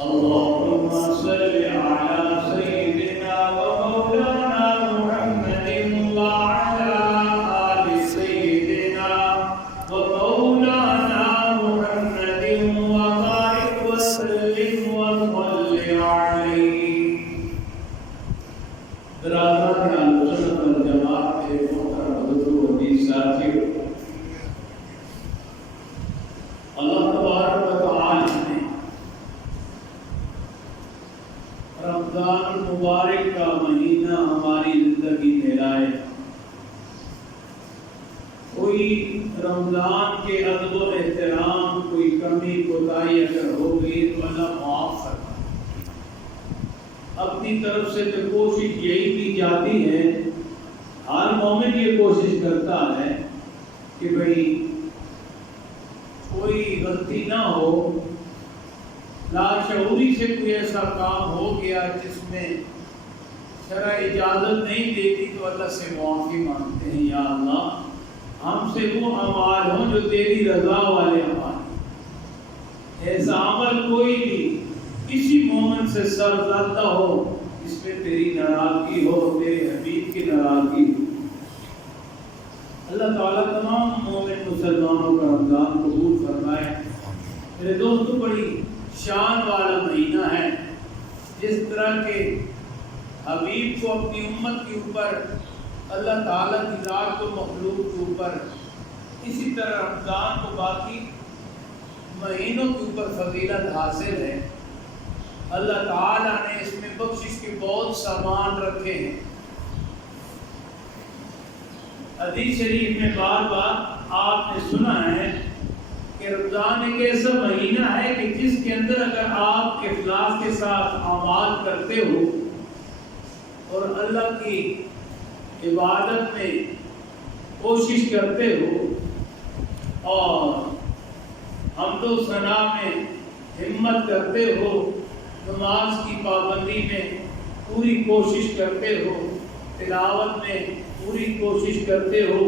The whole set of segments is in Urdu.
اللهم صل على سيدنا تو اللہ معاف فرمائے۔ اپنی طرف سے تو کوشش یہی کی جاتی ہے، ہر مومن یہ کوشش کرتا ہے کہ بھئی کوئی غلطی نہ ہو، لاشعوری سے کوئی ایسا کام ہو گیا جس میں شرع اجازت نہیں دیتی تو اللہ سے معافی مانگتے ہیں، یا اللہ ہم سے وہ اعمال ہوں جو تیری رضا والے اعمال ہیں۔ ایسا عمل کوئی بھی کسی مومن سے سرزدہ ہو جس پہ تیری ناراضگی ہو، تیرے حبیب کی ناراضگی ہو۔ اللہ تعالیٰ تمام مومن مسلمانوں کا رمضان قبول فرمائے۔ میرے دوستو، بڑی شان والا مہینہ ہے۔ جس طرح کے حبیب کو اپنی امت کے اوپر اللہ تعالیٰ کی ذات کو مخلوق کے اوپر، اسی طرح رمضان کو باقی مہینوں کے اوپر فضیلت حاصل ہے۔ اللہ تعالیٰ نے اس میں بخشش کے بہت سامان رکھے ہیں۔ حدیث شریف میں بار بار آپ نے سنا ہے کہ رمضان ایک ایسا مہینہ ہے کہ جس کے اندر اگر آپ اخلاص کے ساتھ اعمال کرتے ہو اور اللہ کی عبادت میں کوشش کرتے ہو اور حمد و ثنا میں ہمت کرتے ہو، نماز کی پابندی میں پوری کوشش کرتے ہو، تلاوت میں پوری کوشش کرتے ہو،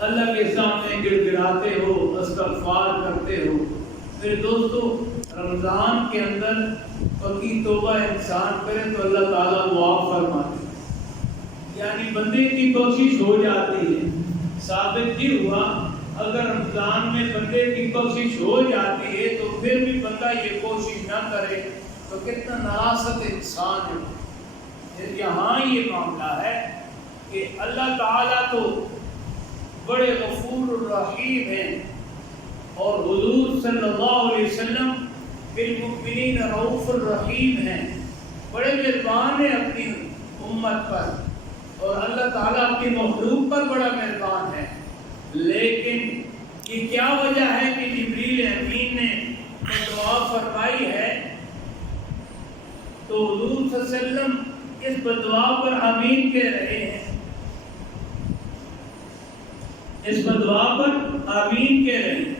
اللہ کے سامنے گڑ گڑاتے ہو، استغفار کرتے ہو۔ میرے دوستو، رمضان کے اندر پکی توبہ انسان کرے تو اللہ تعالیٰ معاف فرماتے ہیں، یعنی بندے کی کوشش ہو جاتی ہے۔ ثابت یہ ہوا اگر رمضان میں بندے کی کوشش ہو جاتی ہے تو پھر بھی بندہ یہ کوشش نہ کرے تو کتنا ناراض انسان ہے۔ یہاں یہ معاملہ ہے کہ اللہ تعالیٰ تو بڑے غفور الرحیم ہیں اور حضور صلی اللہ علیہ وسلم بالمؤمنین رؤوف الرحیم ہیں، بڑے مہربان ہیں اپنی امت پر، اور اللہ تعالیٰ اپنی مخلوق پر بڑا مہربان ہے۔ لیکن یہ کیا وجہ ہے کہ جبریل امین نے دعا فرمائی ہے تو حضور صلی اللہ علیہ وسلم اس بدعا پر آمین کہہ رہے ہیں، اس بدعا پر آمین کہہ رہے ہیں،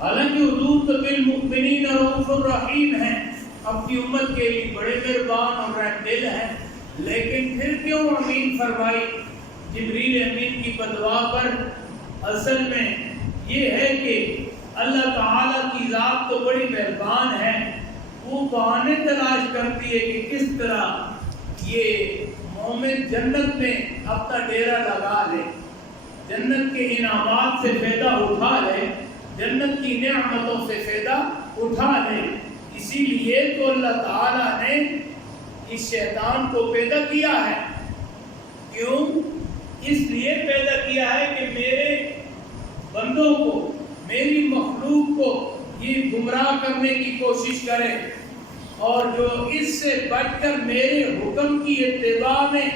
حالانکہ حضور تو بالمؤمنین رؤوف الرحیم ہیں، اپنی امت کے لیے بڑے مہربان اور رحم دل ہیں، لیکن پھر کیوں آمین فرمائی جبریل امین کی بدعا پر؟ اصل میں یہ ہے کہ اللہ تعالیٰ کی ذات تو بڑی مہربان ہے، وہ بہانے تلاش کرتی ہے کہ کس طرح یہ مومن جنت میں اپنا ڈیرا لگا لے، جنت کے انعامات سے فائدہ اٹھا لے، جنت کی نعمتوں سے فائدہ اٹھا لے۔ اسی لیے تو اللہ تعالیٰ نے اس شیطان کو پیدا کیا ہے۔ کیوں؟ اس لیے پیدا کیا ہے کہ میرے بندوں کو، میری مخلوق کو یہ گمراہ کرنے کی کوشش کرے، اور جو اس سے بچ کر میرے حکم کی اتباع میں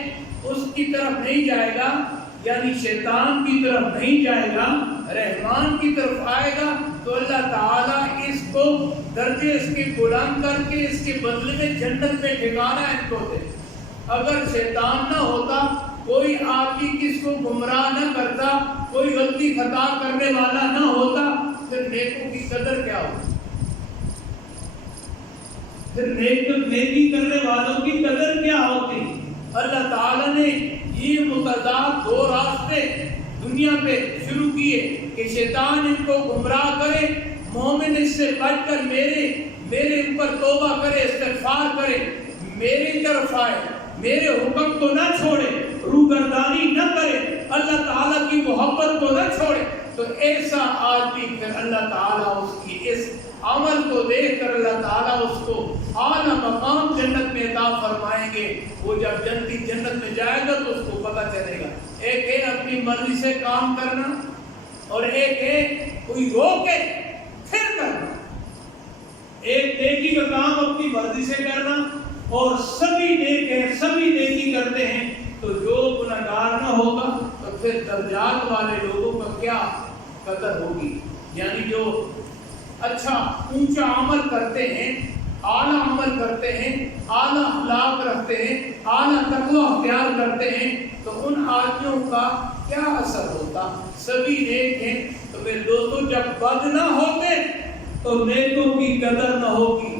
اس کی طرف نہیں جائے گا، یعنی شیطان کی طرف نہیں جائے گا، رحمان کی طرف آئے گا، تو اللہ تعالیٰ اس کو درجے اس کے بلند کر کے اس کے بدلے میں جنت میں ٹھکانا ان کو دے۔ اگر شیطان نہ ہوتا، کوئی آدمی کس کو گمراہ نہ کرتا، کوئی غلطی خطا کرنے والا نہ ہوتا، پھر نیکوں کی قدر کیا ہوتی؟ پھر نیکی کرنے والوں کی قدر کیا ہوتی؟ اللہ تعالیٰ نے یہ متضاد دو راستے دنیا پہ شروع کیے کہ شیطان ان کو گمراہ کرے، مومن اس سے بچ کر میرے اوپر توبہ کرے، استغفار کرے، میری طرف آئے، میرے حکم کو نہ چھوڑے، روگردانی نہ کرے، اللہ تعالیٰ کی محبت کو نہ چھوڑے، تو ایسا آدمی پھر اللہ تعالیٰ اس کی اس عمل کو دیکھ کر اللہ تعالیٰ اس کو اعلیٰ مقام جنت میں عطا فرمائیں گے۔ وہ جب جنتی جنت میں جائے گا تو اس کو پتہ چلے گا، ایک ہے اپنی مرضی سے کام کرنا اور ایک ہے کوئی روکے پھر کرنا، ایک نیکی کا کام اپنی مرضی سے کرنا اور سبھی نیک ہیں، سبھی نیکی کرتے ہیں، تو جو گنہگار نہ ہوگا تو پھر درجات والے لوگوں کا کیا قدر ہوگی؟ یعنی جو اچھا اونچا عمل کرتے ہیں، اعلیٰ عمل کرتے ہیں، اعلیٰ اخلاق رکھتے ہیں، اعلیٰ تقویٰ اختیار کرتے ہیں، تو ان آدمیوں کا کیا اثر ہوتا؟ سبھی نیک ہیں، تو میرے دوستوں جب بد نہ ہوتے تو نیکوں کی قدر نہ ہوگی۔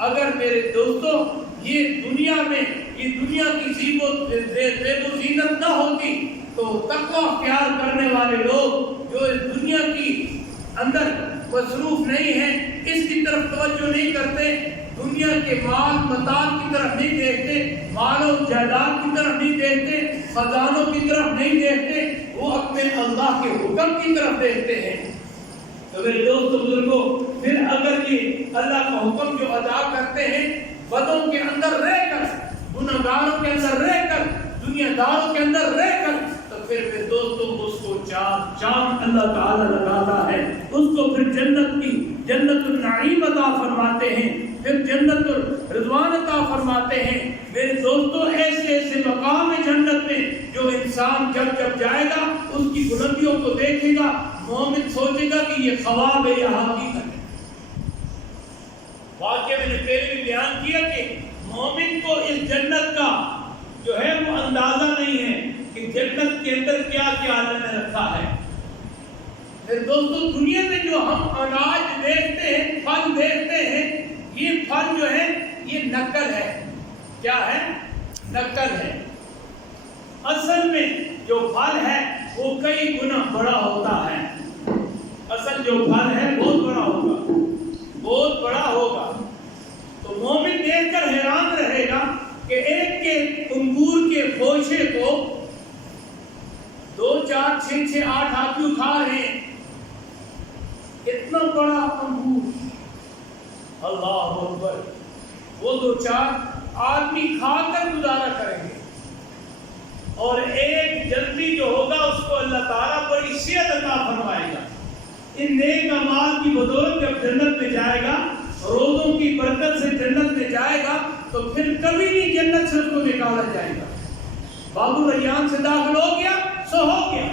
اگر میرے دوستوں یہ دنیا میں یہ دنیا کی زیب و زینت نہ ہوتی تو تقویٰ اختیار کرنے والے لوگ جو اس دنیا کی اندر مصروف نہیں ہیں، اس کی طرف توجہ نہیں کرتے، دنیا کے مال متاع کی طرف نہیں دیکھتے، مال و جائیداد کی طرف نہیں دیکھتے، خزانوں کی طرف نہیں دیکھتے، وہ اپنے اللہ کے حکم کی طرف دیکھتے ہیں۔ تو میرے دوست بزرگوں، پھر اگر یہ اللہ کا حکم جو ادا کرتے ہیں بدوں کے اندر رہ کر، گناہگاروں کے اندر رہ کر، دنیا داروں کے اندر رہ کر، تو پھر میرے دوستوں اس کو چاند اللہ تعالیٰ لگاتا ہے، اس کو پھر جنت النعیم عطا فرماتے ہیں، پھر جنت الرضوان عطا فرماتے ہیں۔ میرے دوستوں ایسے ایسے مقام ہے جنت میں جو انسان جب جائے گا اس کی بلندیوں کو دیکھے گا، مومن سوچے گا کہ یہ خواب ہے یا حقیقت ہے۔ واقعہ میں نے پہلے بھی بیان کیا کہ مومن کو اس جنت کا جو ہے وہ اندازہ نہیں ہے کہ جنت کے اندر کیا کیا اللہ نے رکھا ہے۔ پھر دوستوں دنیا میں جو ہم اناج دیکھتے ہیں، پھل دیکھتے ہیں، یہ پھل جو ہے یہ نقل ہے۔ کیا ہے؟ نقل ہے۔ اصل میں جو پھل ہے وہ کئی گنا بڑا ہوتا ہے۔ اصل جو پھل ہے بہت بڑا ہوگا، بہت بڑا ہوگا۔ تو مومن دیکھ کر حیران رہے گا کہ ایک کے انگور کے خوشے کو 2 4 6 6 8 آدمی کھا رہے ہیں، اتنا بڑا انگور، اللہ اکبر، وہ 2 4 آدمی کھا کر گزارا کریں گے، اور ایک جنتی جو ہوگا اس کو اللہ تعالیٰ بڑی صحت عطا فرمائے گا۔ ان نیک اعمال کی بدولت جب جنت میں جائے گا، روزوں کی برکت سے جنت میں جائے گا، تو پھر کبھی نہیں جنت سے اس کو نکالا جائے گا۔ باب ریان سے داخل ہو گیا سو ہو گیا۔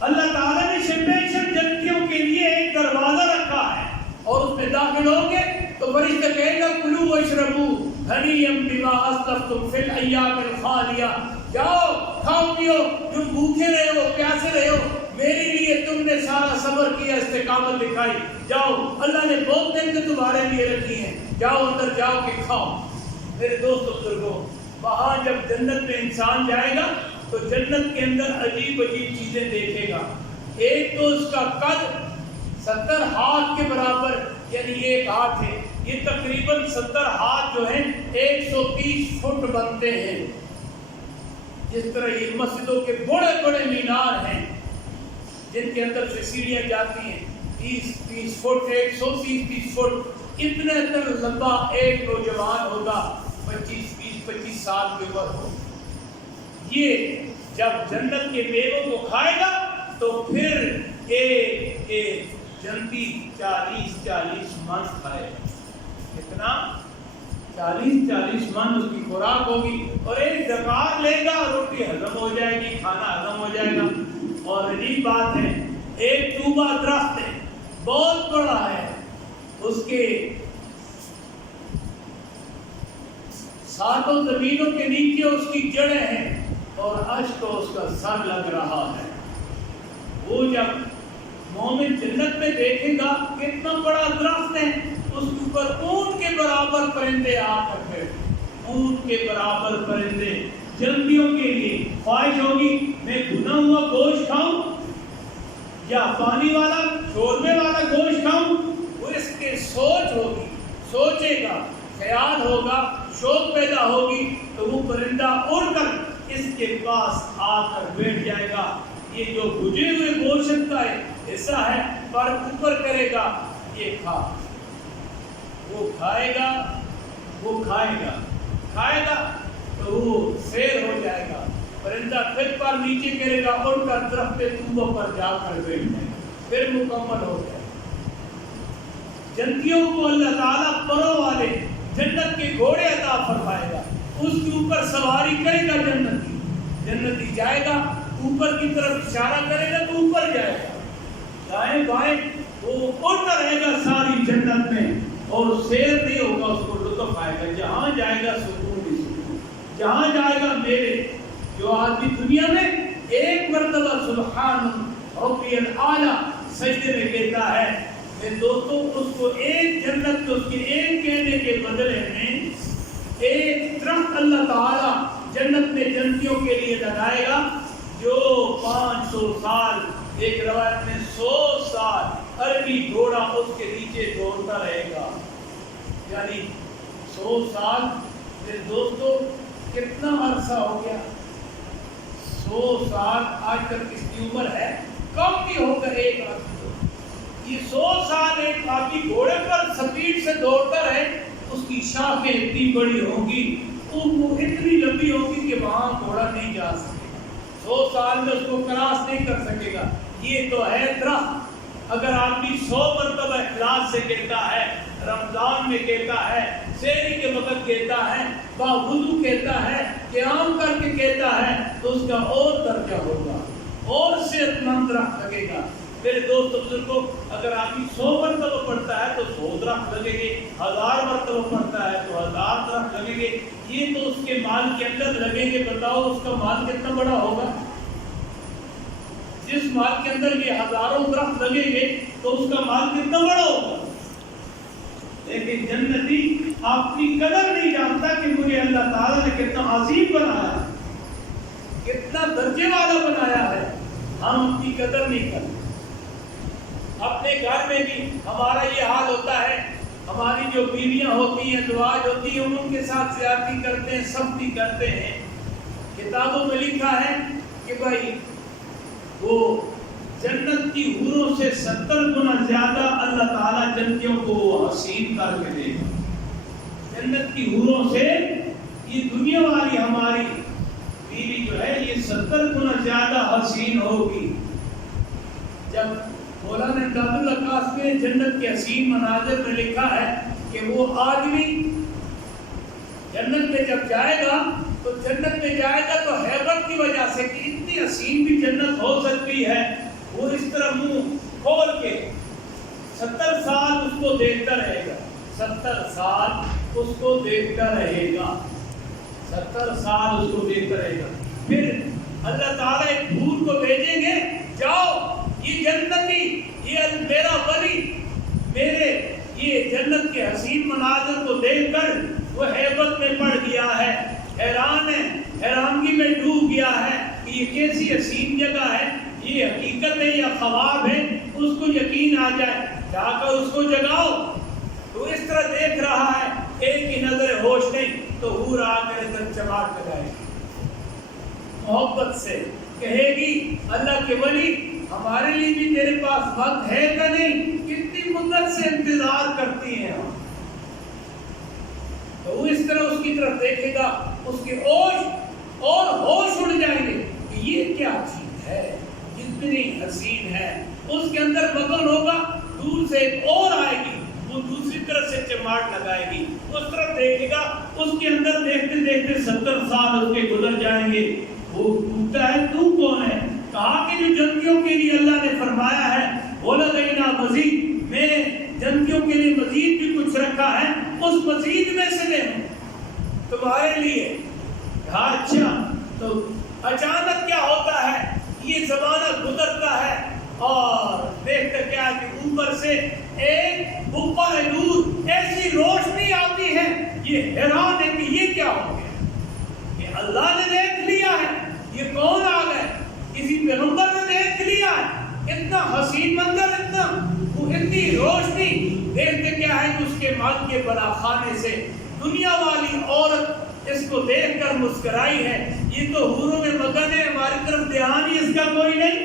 اللہ تعالیٰ نے اسپیشل جنتیوں کے لیے ایک دروازہ رکھا ہے، اور اس میں داخل ہو گے تو فرشتہ کہے گا کلوا واشربوا ہنیئا بما اسلفتم فی الایام الخالیہ، جاؤ کھاؤ پیو، تم بھوکے رہے ہو، پیاسے رہے ہو، میرے لیے تم نے سارا صبر کیا، استقامت دکھائی، جاؤ اللہ نے بہت دن سے تمہارے لیے رکھی ہیں، جاؤ اندر جاؤ کہ کھاؤ۔ میرے دوست بزرگوں، وہاں جب جنت میں انسان جائے گا تو جنت کے اندر عجیب عجیب چیزیں دیکھے گا۔ ایک تو اس کا قد 70 ہاتھ کے برابر، یعنی 1 ہاتھ ہے، یہ تقریباً 70 ہاتھ جو ہیں 130 فٹ بنتے ہیں۔ جس طرح یہ مسجدوں کے بڑے بڑے مینار ہیں جن کے اندر سے سیڑھیاں جاتی ہیں، 30 فٹ 130 فٹ، اتنے تک لمبا ایک نوجوان ہوگا، 25 سال کی عمر ہو۔ یہ جب جنت کے میووں کو کھائے گا تو پھر ایک جنتی 40 من کھائے گا۔ کتنا؟ 40 من اس کی خوراک ہوگی، اور ایک ڈکار لے گا، روٹی ہضم ہو جائے گی، کھانا ہضم ہو جائے گا۔ اور عجیب بات ہے، ایک طوبہ درخت ہے، بہت بڑا ہے، اس کے 7 زمینوں کے نیچے اس کی جڑیں ہیں، اور عرش کو اس کا سر لگ رہا ہے۔ وہ جب مومن جنت میں دیکھے گا کتنا بڑا درخت ہے، اس کے اوپر اونٹ کے برابر پرندے آ کر بیٹھے، اونٹ کے برابر پرندے۔ جنتیوں کے لیے خواہش ہوگی میں بھنا ہوا گوشت کھاؤں یا پانی والا شوربے والا گوشت کھاؤں، وہ اس کے سوچ ہوگی، سوچے گا، خیال ہوگا، شوق پیدا ہوگی، تو وہ پرندہ اڑ کر اس کے پاس آ کر بیٹھ جائے گا۔ یہ جو بھجے ہوئے گوشت کا حصہ ہے پر اوپر کرے گا، یہ کھا، وہ کھائے گا، وہ کھائے گا، کھائے گا تو وہ سیر ہو جائے گا، پرندہ پھر پر نیچے کرے گا، اڑ کر درخت طوبہ پر جا کر بیٹھ جائے گا، پھر مکمل ہو جائے گا۔ جنتیوں کو اللہ تعالیٰ پروں والے جنت کے گھوڑے عطا فرمائے گا، اس کے اوپر سواری کرے گا جنتی، جنتی جائے گا، اوپر کی طرف اشارہ کرے گا تو اوپر جائے گا، دائیں بائیں وہ اڑتا رہے گا ساری جنت میں اور سیر نہیں ہوگا، اس کو لطف آئے گا، جہاں جائے گا سکون ہی سکون، جہاں جائے گا میرے۔ جو آدمی دنیا میں ایک مرتبہ سبحان ربی الاعلیٰ سجدے میں کہتا ہے، میرے دوستوں اس کو ایک جنت کو اس کے ایک کہنے کے بدلے میں ایک درخت اللہ تعالیٰ جنت میں جنتیوں کے لیے لگائے گا جو 500 سال، ایک روایت میں 100 سال عربی گھوڑا اس کے نیچے دوڑتا رہے گا، یعنی 100 سال۔ میرے دوستو کتنا عرصہ ہو گیا؟ 100 سال آج تک کس کی عمر ہے؟ کم بھی ہوگا ایک آدمی۔ یہ 100 سال ایک آدمی گھوڑے پر سپیڈ سے دوڑتا رہے، اس کی شاخیں اتنی بڑی ہوں گی، وہ اتنی لمبی ہوگی کہ وہاں گھوڑا نہیں جا سکے گا، 100 سال میں اس کو کراس نہیں کر سکے گا۔ یہ تو ہے درخت۔ اگر آدمی 100 مرتبہ اخلاص سے کہتا ہے، رمضان میں کہتا ہے، سحری کے وقت کہتا ہے، باوضو کہتا ہے، قیام کر کے کہتا ہے، تو اس کا اور درجہ ہوگا، اور صحت مند درخت لگے گا۔ میرے دوست بزرگوں، اگر آدمی 100 مرتبہ پڑھتا ہے تو 100 درخت لگیں گے، 1000 مرتبہ پڑھتا ہے تو 1000 درخت لگیں گے۔ یہ تو اس کے مال کے اندر لگیں گے۔ بتاؤ اس کا مال کتنا بڑا ہوگا؟ جس مال کے اندر یہ ہزاروں درخت لگیں گے تو اس کا مال کتنا بڑا ہوگا؟ لیکن جنتی اپنی قدر نہیں جانتا کہ مجھے اللہ تعالیٰ نے کتنا عظیم بنایا ہے، کتنا درجے والا بنایا ہے۔ ہم اپنی قدر نہیں کرتے۔ اپنے گھر میں بھی ہمارا یہ حال ہوتا ہے، ہماری جو بیویاں ہوتی ہیں، ازواج ہوتی ہیں، ہم ان کے ساتھ زیادتی کرتے ہیں، سختی کرتے ہیں۔ کتابوں میں لکھا ہے کہ بھائی وہ جنت کی حوروں سے 70 گنا زیادہ اللہ تعالیٰ جنتیوں کو حسین کر کے دے گا۔ جنت کی حوروں سے یہ دنیا والی ہماری بیوی جو ہے یہ 70 گنا زیادہ حسین ہوگی۔ جب مولانا امداد اللہ قاسمی نے جنت کے حسین مناظر میں لکھا ہے کہ وہ آدمی جنت میں جب جائے گا تو جنت میں جائے گا تو ہیبت کی وجہ سے کہ اتنی حسین بھی جنت ہو سکتی ہے، وہ اس طرح منہ کھول کے 70 سال اس کو دیکھتا رہے گا، 70 سال اس کو دیکھتا رہے گا، 70 سال اس کو دیکھتا رہے گا۔ پھر اللہ تعالیٰ ایک حور کو بھیجیں گے، جاؤ یہ جنتی، یہ میرا ولی، میرے یہ جنت کے حسین مناظر کو دیکھ کر وہ ہیبت میں پڑ گیا ہے، حیران ہے، حیرانگی میں ڈوب گیا ہے کہ یہ کیسی حسین جگہ ہے، یہ حقیقت ہے یا خواب ہے، اس کو یقین آ جائے، جا کر اس کو جگاؤ۔ تو اس طرح دیکھ رہا ہے، ایک ہی نظر ہوش نہیں، تو حور آ کر ادھر چماٹ لگائے گی، محبت سے کہے گی اللہ کے ولی ہمارے لیے بھی تیرے پاس وقت ہے کہ نہیں، کتنی مدت سے انتظار کرتی ہیں ہم۔ تو وہ اس طرح اس کی طرف دیکھے گا، اس کے ہوش اڑ جائیں گے کہ یہ کیا چیز ہے، کتنی حسین ہے۔ اس کے اندر مگن ہوگا، دور سے ایک اور آئے گی، وہ دوسری طرف سے چماٹ لگائے گی، اس طرف دیکھے گا، اس کے اندر دیکھتے دیکھتے 70 سال اس کے گزر جائیں گے۔ وہ پوچھتا ہے تو کون ہے؟ کہا کہ جو جنتیوں کے لیے اللہ نے فرمایا ہے وَلَدَيْنَا مَزِيدٌ، میں جنتیوں کے لیے مزید بھی کچھ رکھا ہے، اس مزید میں سے میں ہوں تمہارے لیے۔ کہا اچھا۔ تو اچانک کیا ہوتا ہے، یہ زمانہ گزرتا ہے اور دیکھتے کیا کہ اوپر سے ایک بقع نور، ایسی روشنی آتی ہے، یہ حیران ہے کہ یہ کیا ہو گیا، یہ اللہ نے دیکھ لیا ہے، یہ کون آ گئے، کسی پیغمبر نے دیکھ لیا ہے، اتنا حسین منظر، اتنی روشنی۔ دیکھتے کیا ہے کہ اس کے مال کے بلا خانے سے دنیا والی عورت اس کو دیکھ کر مسکرائی ہے، یہ تو حوروں میں مگن ہے، ہماری طرف دھیان ہی اس کا کوئی نہیں۔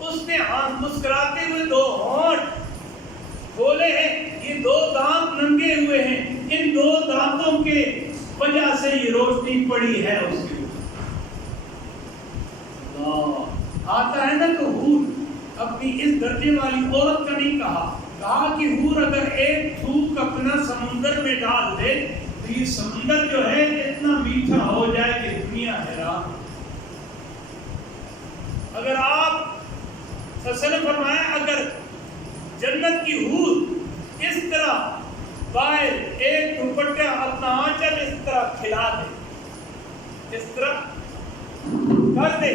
اس نے مسکراتے ہوئے 2 ہونٹ کھولے ہیں، یہ 2 دانت ننگے ہوئے ہیں، ان 2 دانتوں کے وجہ سے یہ روشنی پڑی ہے اس کے اوپر۔ آتا ہے نا کہ حور اپنی اس درجے والی عورت کا نہیں کہا کہ حور اگر ایک تھوک اپنا سمندر میں ڈال دے تو یہ سمندر جو ہے اتنا میٹھا ہو جائے کہ دنیا حیران۔ اگر آپ فصل فرمایا اگر جنت کی حور اس طرح باہر ایک دوپٹہ اپنا آنچل اس طرح کھلا دے، اس طرح کر دے،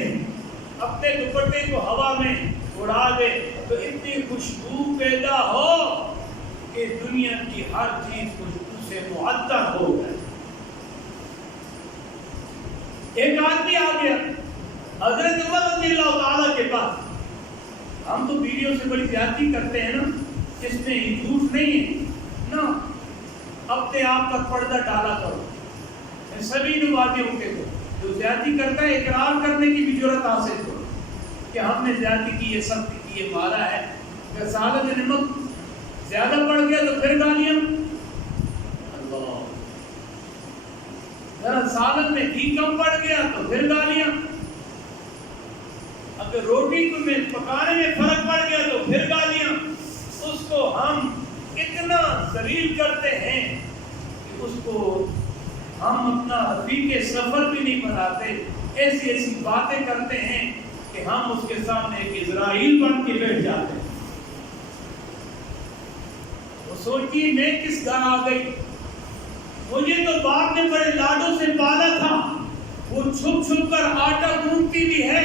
اپنے دوپٹے کو ہوا میں اڑا دے تو اتنی خوشبو پیدا ہو کہ دنیا کی ہر چیز خوشبو سے معطر ہو گئے۔ ایک آدمی آ گیا حضرت عمر رضی اللہ تعالیٰ کے پاس۔ ہم تو ویڈیو سے بڑی زیادتی کرتے ہیں نا، اس میں ہی جھوٹ نہیں ہے نا، اپنے آپ پر پردہ ڈالا کرو، سبھی نوادیوں کے کو جو زیادتی کرتا ہے اقرار کرنے کی بھی جرات حاصل کرو کہ ہم نے زیادتی کی ہے، سختی کی ہے، مارا ہے۔ اگر سالن نمک زیادہ پڑ گیا تو پھر گالیاں، اللہ، ذرا سالن میں گھی کم پڑ گیا تو پھر گالیاں، اگر روٹی کو میں پکانے میں فرق پڑ گیا تو پھر گالیاں۔ اس کو ہم اتنا ذلیل کرتے ہیں کہ اس کو ہم اپنا رفیق سفر بھی نہیں بناتے، ایسی ایسی باتیں کرتے ہیں کہ ہم اس کے سامنے ایک اسرائیل بن کے بیٹھ جاتے ہیں۔ وہ سوچیے میں کس گھر آ گئی، مجھے تو باپ نے بڑے لاڈوں سے پالا تھا، وہ چھپ چھپ کر آٹا گوندتی بھی ہے،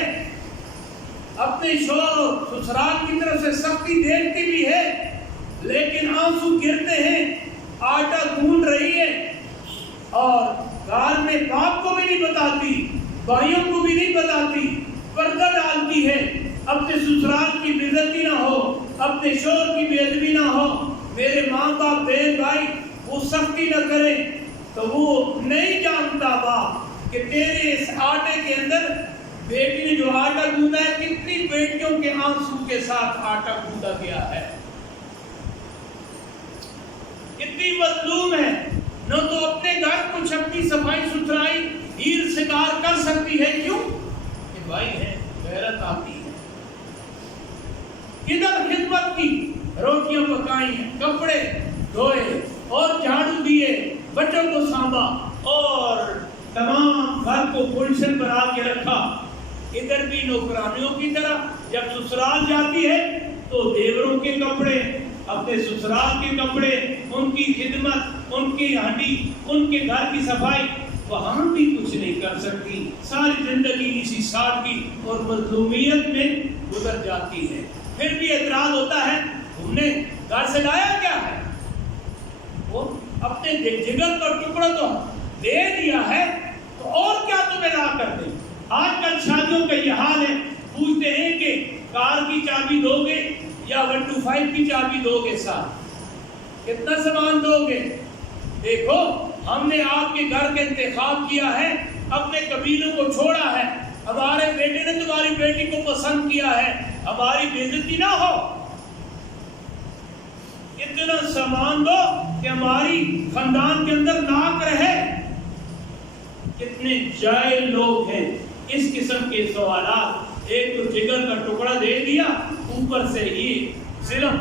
اپنے شوہر اور سسرال کی طرف سے سختی دیکھتی بھی ہے، لیکن آنسو گرتے ہیں، آٹا گوند رہی ہے اور گھر میں باپ کو بھی نہیں بتاتی، بھائیوں کو بھی نہیں بتاتی، پردہ ڈالتی ہے، اپنے سسرال کی بے عزتی نہ ہو، اپنے شوہر کی بے ادبی نہ ہو، میرے ماں باپ بہن بھائی وہ سختی نہ کریں، تو وہ نہیں جانتا باپ کہ تیرے اس آٹے کے اندر بیٹی نے جو آٹا گوندا ہے کتنی بیٹیوں کے آنسو کے ساتھ آٹا گوندا گیا ہے، کتنی مظلوم ہے، نہ تو اپنے گھر کو چھپتی صفائی ستھرائی ہیر سنگار کر سکتی ہے، کیوں کہ بھائی ہے، غیرت آتی ہے، ادھر خدمت کی، روٹیاں پکائی ہیں، کپڑے دھوئے اور جھاڑو دیے، بچوں کو سانبھا اور تمام گھر کو گلشن بنا کے رکھا، ادھر بھی نوکرانیوں کی طرح جب سسرال جاتی ہے تو دیوروں کے کپڑے، اپنے سسرال کے کپڑے، ان کی خدمت، ان کی ہڈی، ان کے گھر کی صفائی، وہاں بھی کچھ نہیں کر سکتی، ساری زندگی اسی سادگی اور مظلومیت میں گزر جاتی ہے۔ پھر بھی اعتراض ہوتا ہے تم نے گھر سے لایا کیا ہے، وہ اپنے جگر کا ٹکڑا تو دے دیا ہے تو اور کیا تمہیں لا کر دیں۔ آج کل شادیوں کا یہ حال ہے، پوچھتے ہیں کہ کار کی چابی دو گے یا 125 کی چابی دو گے، ساتھ کتنا سامان دو گے؟ دیکھو ہم نے آپ کے گھر کا انتخاب کیا ہے، اپنے قبیلوں کو چھوڑا ہے، ہمارے بیٹے نے تمہاری بیٹی کو پسند کیا ہے، ہماری بے عزتی نہ ہو، اتنا سامان دو کہ ہماری خاندان کے اندر ناک رہے۔ کتنے جاہل لوگ ہیں، اس قسم کے سوالات، ایک تو جگر کا ٹکڑا دے دیا، اوپر سے یہ ظلم،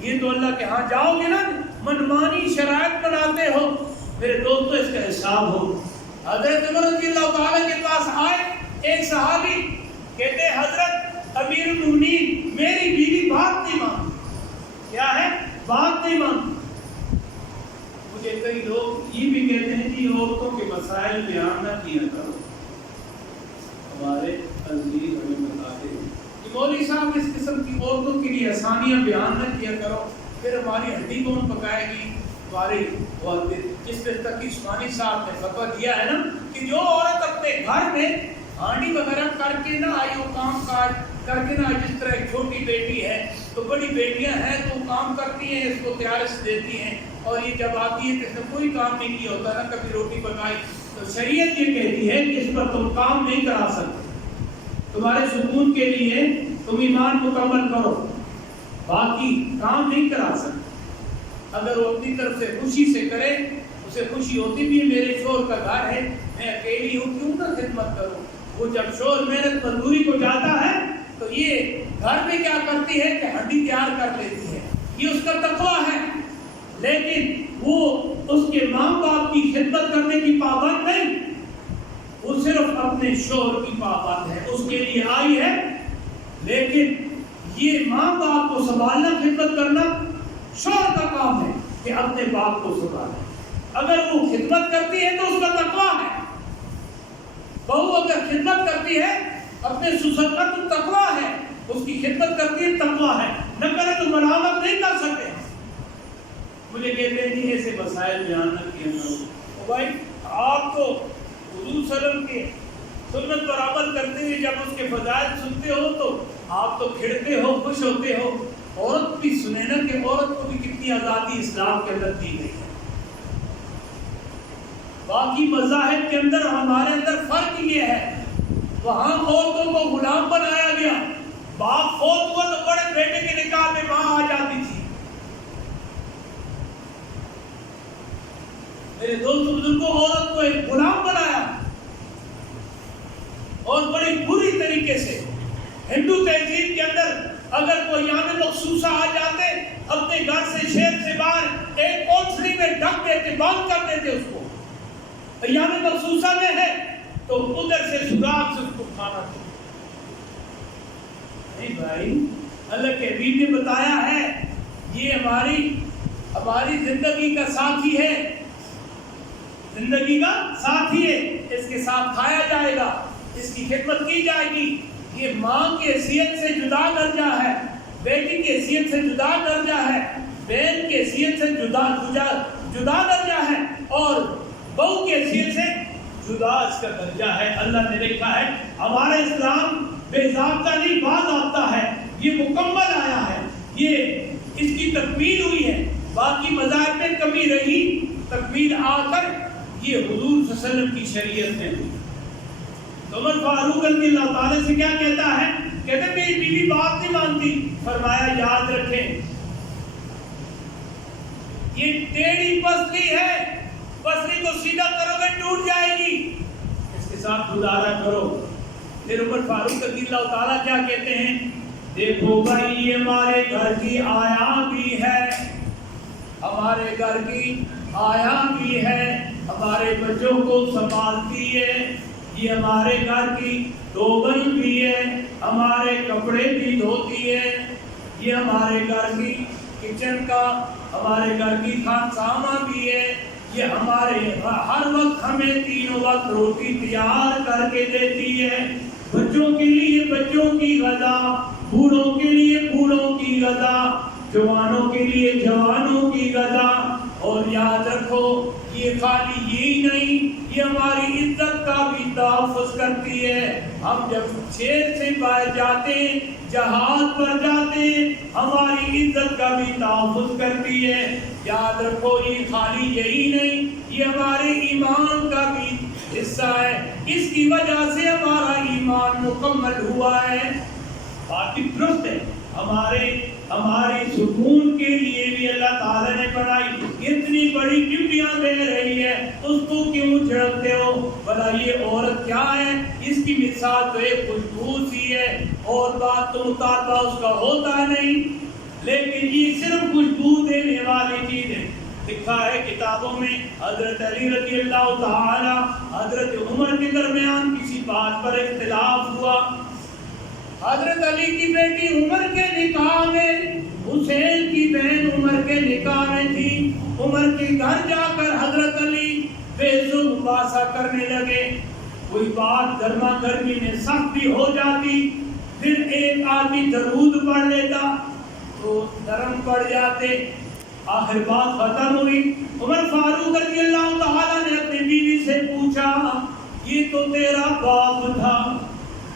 یہ تو اللہ کے ہاں جاؤ گے نا منمانی شرائط بناتے ہو، میرے دوستو اس کا حساب ہو۔ حضرت عمر رضی اللہ تعالیٰ کے پاس آئے ایک صحابی، کہتے حضرت امیر المومنین میری بیوی بات نہیں مانتی، کیا ہے بات نہیں مانتی۔ مجھے کئی لوگ یہ بھی کہتے ہیں کہ عورتوں کے مسائل بیان نہ کیا کرو، ہمارے عزیز ہمیں بتاتے ہیں کہ مولوی صاحب اس قسم کی عورتوں کے لیے آسانیاں بیان نہ کیا کرو، پھر ہماری ہڈی کون پکائے گی، ہماری جس پہ تک عثمانی صاحب نے فتویٰ دیا ہے نا کہ جو عورت اپنے گھر میں ہانڈی وغیرہ کر کے نہ آئی ہو، کام کاج کر کے نہ آئی، جس طرح ایک چھوٹی بیٹی ہے تو بڑی بیٹیاں ہیں تو کام کرتی ہیں، اس کو تیاری سے دیتی ہیں، اور یہ جب آتی ہے تو اس نے کوئی کام نہیں کیا ہوتا نا، کبھی روٹی پکائی، تو شریعت یہ کہتی ہے کہ اس پر تم کام نہیں کرا سکتے، تمہارے سکون کے لیے تم ایمان مکمل کرو، باقی کام نہیں کرا سکتے۔ اگر وہ اپنی طرف سے خوشی سے کرے، اسے خوشی ہوتی بھی ہے میرے شوہر کا گھر ہے، میں اکیلی ہوں، کیوں نہ خدمت کروں۔ وہ جب شوہر محنت مزدوری کو جاتا ہے تو یہ گھر میں کیا کرتی ہے کہ ہڈی تیار کر لیتی ہے، یہ اس کا تقویٰ ہے، لیکن وہ اس کے ماں باپ کی خدمت کرنے کی پابند نہیں، وہ صرف اپنے شوہر کی پابند ہے، اس کے لیے آئی ہے، لیکن یہ ماں باپ کو سنبھالنا، خدمت کرنا شوہر کا کام ہے کہ اپنے باپ کو سنبھالے۔ اگر وہ خدمت کرتی ہے تو اس کا تقویٰ ہے، بہو اگر خدمت کرتی ہے اپنے سسر کا تو تقویٰ ہے، اس کی خدمت کرتی ہے تقویٰ ہے، نہ کرے تو ملامت نہیں کر سکتے۔ مجھے کہتے ہیں جی ایسے مسائل بیان نہ کیا کرو۔ بھائی آپ تو حضور صلی اللہ علیہ وسلم کے سنت پر عمل کرتے ہوئے جب اس کے فضائل سنتے ہو تو آپ تو کھڑتے ہو، خوش ہوتے ہو۔ عورت بھی سنے نا کہ عورت کو بھی کتنی آزادی اسلام کے اندر دی گئی ہے۔ باقی مذاہب کے اندر ہمارے اندر فرق یہ ہے، وہاں عورتوں کو غلام بنایا گیا، باپ فوت ہوا تو بڑے بیٹے کے نکاح میں ماں آ جاتی تھی۔ میرے دوست بزرگوں، عورت کو ایک غلام بنایا اور بڑی بری طریقے سے۔ ہندو تہذیب کے اندر اگر کوئی ایام مخصوصہ آ جاتے، اپنے گھر سے شہر سے باہر ایک کوٹھڑی میں ڈھک دیتے، بند کر دیتے اس کو۔ ایام مخصوصہ میں ہے تو ادھر سے سراغ سے اس کو کھانا چاہیے۔ نہیں بھائی، اللہ کے حبیب نے بتایا ہے یہ ہماری زندگی کا ساتھی ہے، زندگی کا ساتھی ہے، اس کے ساتھ کھایا جائے گا، اس کی خدمت کی جائے گی۔ یہ ماں کی حیثیت سے جدا درجہ ہے، بیٹی کی حیثیت سے جدا درجہ ہے، بہن کی حیثیت سے جدا درجہ ہے، اور بہو کی حیثیت سے جدا اس کا درجہ ہے۔ اللہ نے لکھا ہے ہمارا اسلام بے ضابطہ نہیں، باضابطہ ہے، یہ مکمل آیا ہے، یہ اس کی تکمیل ہوئی ہے۔ باقی مذاہب میں کمی رہی، تکمیل آ کر یہ حضور صلی اللہ علیہ وسلم کی شریعت میں ہوئی۔ عمر فاروق رضی اللہ تعالیٰ سے کیا کہتا ہے؟ کہتے ہیں میری بیوی بات نہیں مانتی۔ فرمایا یاد رکھیں یہ ٹیڑھی پسلی ہے، پسلی کو سیدھا کرو گے ٹوٹ جائے گی، اس کے ساتھ گزارا کرو۔ پھر عمر فاروق رضی اللہ تعالیٰ کیا کہتے ہیں؟ دیکھو بھائی یہ ہمارے گھر کی آیا بھی ہے، ہمارے گھر کی آیا بھی ہے، ہمارے بچوں کو سنبھالتی ہے، یہ ہمارے گھر کی دوبن بھی ہے، ہمارے کپڑے بھی دھوتی ہے، یہ ہمارے گھر کی کچن کا، ہمارے گھر کی خانسامہ بھی ہے، یہ ہمارے ہر وقت ہمیں تینوں وقت روٹی تیار کر کے دیتی ہے، بچوں کے لیے بچوں کی غذا، بوڑھوں کے لیے بوڑھوں کی غذا، جوانوں کے لیے جوانوں کی غذا۔ اور یاد رکھو یہ خالی یہی نہیں، یہ ہماری عزت کا بھی تحفظ کرتی ہے۔ ہم جب شہر سے باہر جاتے ہیں، جہاد پر جاتے ہیں، ہماری عزت کا بھی تحفظ کرتی ہے۔ یاد رکھو یہ خالی یہی نہیں، یہ ہمارے ایمان کا بھی حصہ ہے، اس کی وجہ سے ہمارا ایمان مکمل ہوا ہے۔ باقی درست ہے، ہماری سکون کے لیے بھی اللہ تعالیٰ نے بنائی، اتنی بڑی ڈیوٹیاں دے رہی ہے، اس کو کیوں جھڑکتے ہو؟ بھلا یہ عورت کیا ہے؟ اس کی مثال تو ایک خوشبو سی ہے، اور بات تو مطالبہ اس کا ہوتا نہیں، لیکن یہ صرف خوشبو دینے والی چیز ہے۔ لکھا ہے کتابوں میں حضرت علی رضی اللہ تعالی حضرت عمر کے درمیان کسی بات پر اختلاف ہوا۔ حضرت علی کی بیٹی عمر کے نکاح میں، حسین کی بہن عمر کے نکاح میں تھی۔ عمر کے گھر جا کر حضرت علی بیزو مباحثہ کرنے لگے، کوئی بات گرما گرمی میں سخت بھی ہو جاتی، پھر ایک آدمی درود پڑھ لیتا تو نرم پڑ جاتے، آخر بات ختم ہوئی۔ عمر فاروق رضی اللہ تعالیٰ نے اپنی بیوی سے پوچھا یہ تو تیرا باپ تھا،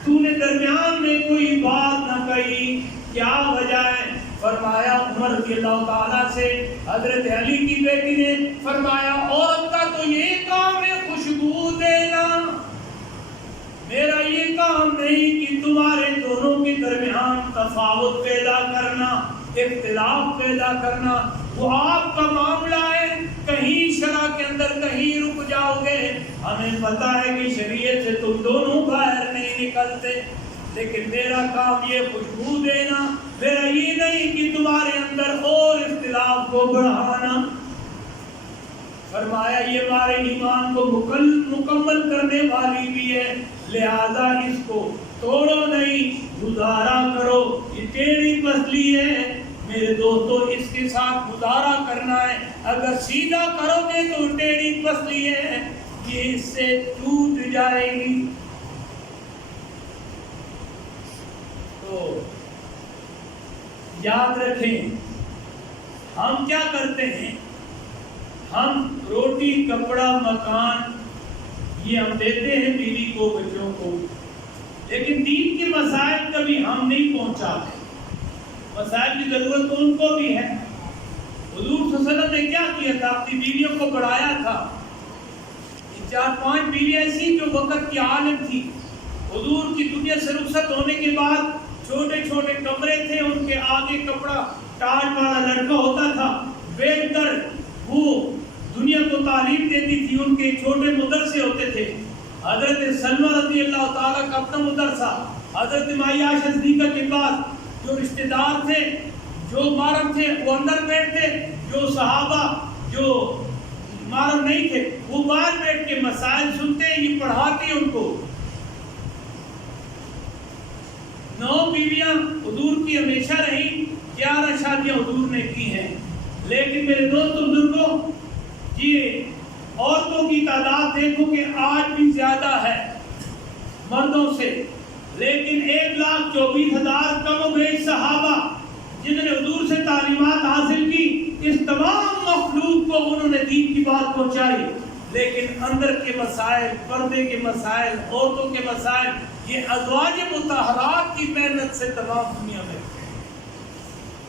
تو نے درمیان میں کوئی بات نہ کہی، کیا وجہ ہے؟ فرمایا عمر رضی اللہ تعالیٰ سے حضرت علی کی بیٹی نے فرمایا عورت کا تو یہ کام ہے خوشبو دینا، میرا یہ کام نہیں کہ تمہارے دونوں کے درمیان تفاوت پیدا کرنا، اختلاف پیدا کرنا، وہ آپ کا معاملہ ہے، کہیں شرع کے اندر کہیں رک جاؤ گے، ہمیں پتا ہے کہ شریعت سے تم دونوں باہر نہیں نکلتے، لیکن میرا کام یہ خوشبو دینا، میرا یہ نہیں کہ تمہارے اندر اور اختلاف کو بڑھانا۔ فرمایا یہ ہمارے ایمان کو مکمل کرنے والی بھی ہے، لہذا اس کو توڑو نہیں، گزارا کرو. یہ ٹیڑھی پسلی ہے میرے دوستو, اس کے ساتھ گزارا کرنا ہے. اگر سیدھا کرو گے تو ٹیڑھی پسلی ہے, یہ اس سے ٹوٹ جائے گی. تو یاد رکھیں, ہم کیا کرتے ہیں, ہم روٹی کپڑا مکان یہ ہم دیتے ہیں بیوی کو بچوں کو, لیکن دین کے مسائل کبھی ہم نہیں پہنچاتے. مسائل کی ضرورت تو ان کو بھی ہے. حضور صلی اللہ علیہ وسلم نے کیا کیا تھا, اپنی بیویوں کو پڑھایا تھا. 4-5 بیویاں ایسی جو وقت کی عالم تھی. حضور کی دنیا سے رخصت ہونے کے بعد چھوٹے چھوٹے کمرے تھے, ان کے آگے کپڑا ٹاٹ والا لڑکا ہوتا تھا, بیٹھ کر وہ دنیا کو تعلیم دیتی تھی. ان کے چھوٹے مدرسے ہوتے تھے. حضرت سلمہ رضی اللہ تعالیٰ کا اپنا مدرسہ, حضرت مائی عائشہ صدیقہ کے پاس جو رشتہ دار تھے, جو محرم تھے وہ اندر بیٹھتے, جو صحابہ جو محرم نہیں تھے وہ باہر بیٹھ کے مسائل سنتے, یہ پڑھاتے ان کو. 9 بیویاں حضور کی ہمیشہ رہی, 11 شادیاں حضور نے کی ہیں. لیکن میرے دوستوں بزرگوں, یہ عورتوں کی تعداد دیکھو کہ آج بھی زیادہ ہے مردوں سے, لیکن 1,24,000 کم ہو گئی صحابہ جنہوں نے حضور سے تعلیمات حاصل کی. اس تمام مخلوق کو انہوں نے دین کی بات پہنچائی, لیکن اندر کے مسائل, پردے کے مسائل, عورتوں کے مسائل, یہ ازواج مطہرات کی محنت سے تمام دنیا میں.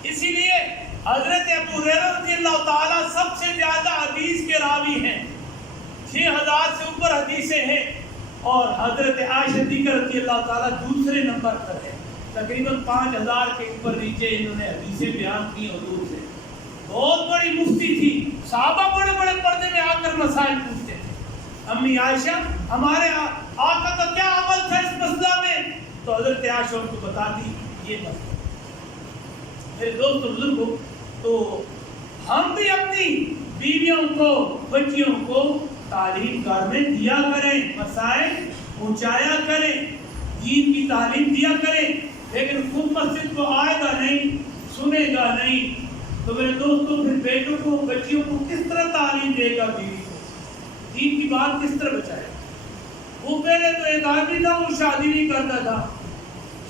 اسی لیے حضرت ابو ہریرہ رضی اللہ تعالیٰ سب سے زیادہ حدیث کے راوی ہیں, 6,000 سے اوپر حدیثیں ہیں, اور حضرت عائشہ صدیقہ رضی اللہ تعالیٰ دوسرے نمبر پر ہے. تقریباً 5,000 کے اوپر نیچے انہوں نے حدیثیں بیان کی حضور سے. بہت بڑی مفتی تھی, صحابہ بڑے بڑے پردے میں آ کر مسائل پوچھتے تھے. امی عائشہ ہمارے آقا کا کیا عمل تھا اس مسئلہ میں, تو حضرت عائشہ ان کو بتاتی یہ مسئلہ. میرے دوست بزرگوں, تو ہم بھی اپنی بیویوں کو بچیوں کو تعلیم گھر میں دیا کریں, مسائل پہنچایا کریں, دین کی تعلیم دیا کریں, لیکن خود مسجد کو آئے گا نہیں, سنے گا نہیں, تو میرے دوستوں پھر بیٹوں کو بچیوں کو کس طرح تعلیم دے گا, بیوی کو دین کی بات کس طرح بچائے گا. وہ پہلے تو ایک آدمی تھا, وہ شادی نہیں کرتا تھا,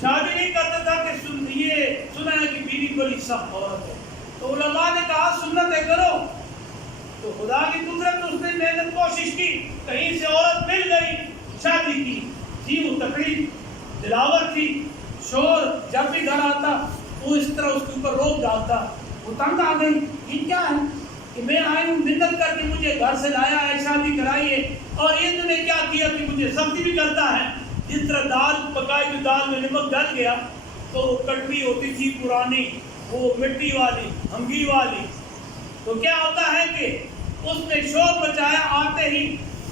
شادی نہیں کرتا تھا کہ یہ سنا ہے کہ بیوی بڑی سخت عورت ہے, تو علماء نے کہا سنتیں کرو. تو خدا کی قدرت اس نے محنت کوشش کی, کہیں سے عورت مل گئی, شادی کی تھی, وہ تکڑی دلاور تھی, شور جب بھی گھر آتا وہ اس طرح اس کے اوپر روک ڈالتا. وہ تنگ آ گئی, یہ کیا ہے کہ میں آئی ہوں منت کر کے مجھے گھر سے لایا ہے, شادی کرائی ہے, اور یہ تو نے کیا کیا کہ مجھے سختی بھی کرتا ہے. جس طرح دال پکائی ہوئی دال میں نمک ڈل گیا تو کٹوی ہوتی تھی پرانی, وہ مٹی والی, ہنگی والی, تو کیا ہوتا ہے کہ اس نے شور بچایا. آتے ہی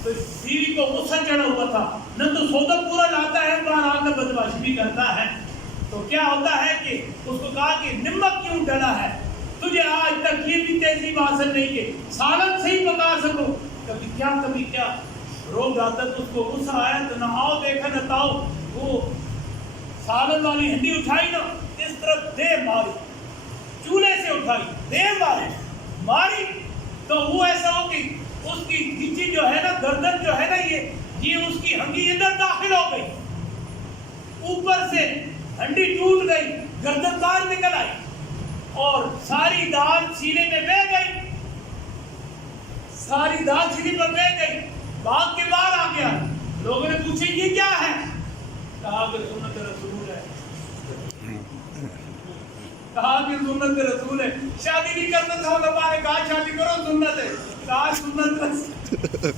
تو بیوی کو غصہ چڑھا ہوا تھا, نہ تو سودا پورا لاتا ہے, باہر آ کر بدماشی بھی کرتا ہے. تو کیا ہوتا ہے کہ اس کو کہا کہ نمک کیوں ڈلا ہے, تجھے آج تک یہ بھی تہذیب حاصل نہیں کہ سالن سے ہی پکا سکو. کبھی کیا روک جاتا, تو اس کو غصہ آیا تو نہ آؤ دیکھا نہ تاؤ, وہ سالن والی ہنڈی اٹھائی نا, اس طرح دیر ماری, چولہے سے اٹھائی دیر ماری, تو وہ ایسا ہو کہ اس کی نیچے جو ہے نا گردن جو ہے نا یہ اس کی ہنڈی ادھر داخل ہو گئی, اوپر سے ہنڈی ٹوٹ گئی, گردن باہر نکل آئی, اور ساری دال سینے میں بہہ گئی, ساری دال سینے پر بہہ گئی, باغ کے باہر آ گیا. لوگوں نے پوچھے یہ کیا ہے, کہا کہ سنت رسول ہے, کہا کہ سنت رسول ہے. شادی نہیں کرتا تھا, علماء نے کہا شادی کرو سنت ہے, کہا سنت رسول.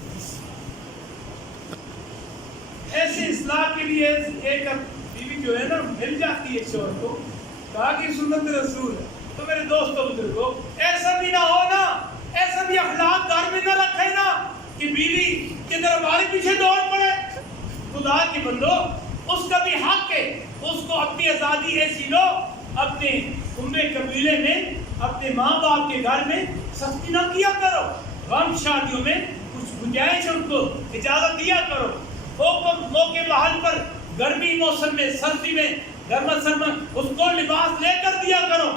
ایسے اصلاح کے لیے ایک بیوی جو ہے نا مل جاتی ہے شوہر کو, کہا کہ سنت رسول ہے. تو میرے دوستوں بزرگوں, ایسا بھی نہ ہو نا, ایسا بھی اخلاق گھر میں نہ رکھے نا کہ بیوی کے طرف ہمارے پیچھے دوڑ پڑے. خدا کے بندو, اس کا بھی حق ہے, اس کو اپنی آزادی ایسی لو. اپنے کنبے قبیلے میں, اپنے ماں باپ کے گھر میں سختی نہ کیا کرو. غم شادیوں میں کچھ گنجائش ان کو اجازت دیا کرو. موقع محل پر گرمی موسم میں, سردی میں گرم سرما اس کو لباس لے کر دیا کرو.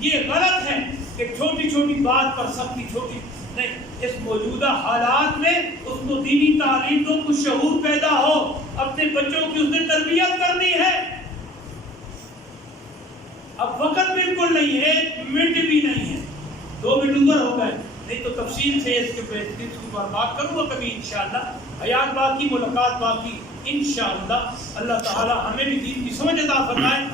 یہ غلط ہے کہ چھوٹی چھوٹی بات پر سب کی چھوٹی نہیں. اس موجودہ حالات میں اس کو دینی تعلیم دو, کچھ شعور پیدا ہو, اپنے بچوں کی اس نے تربیت کرنی ہے. اب وقت بالکل نہیں ہے, 1 منٹ بھی نہیں ہے, 2 منٹ اوپر ہو گئے, نہیں تو تفصیل سے اس کے اوپر بات کروں گا کبھی انشاءاللہ. حیات باقی, ملاقات باقی انشاءاللہ. اللہ تعالی ہمیں بھی دین کی سمجھ عطا فرمائے.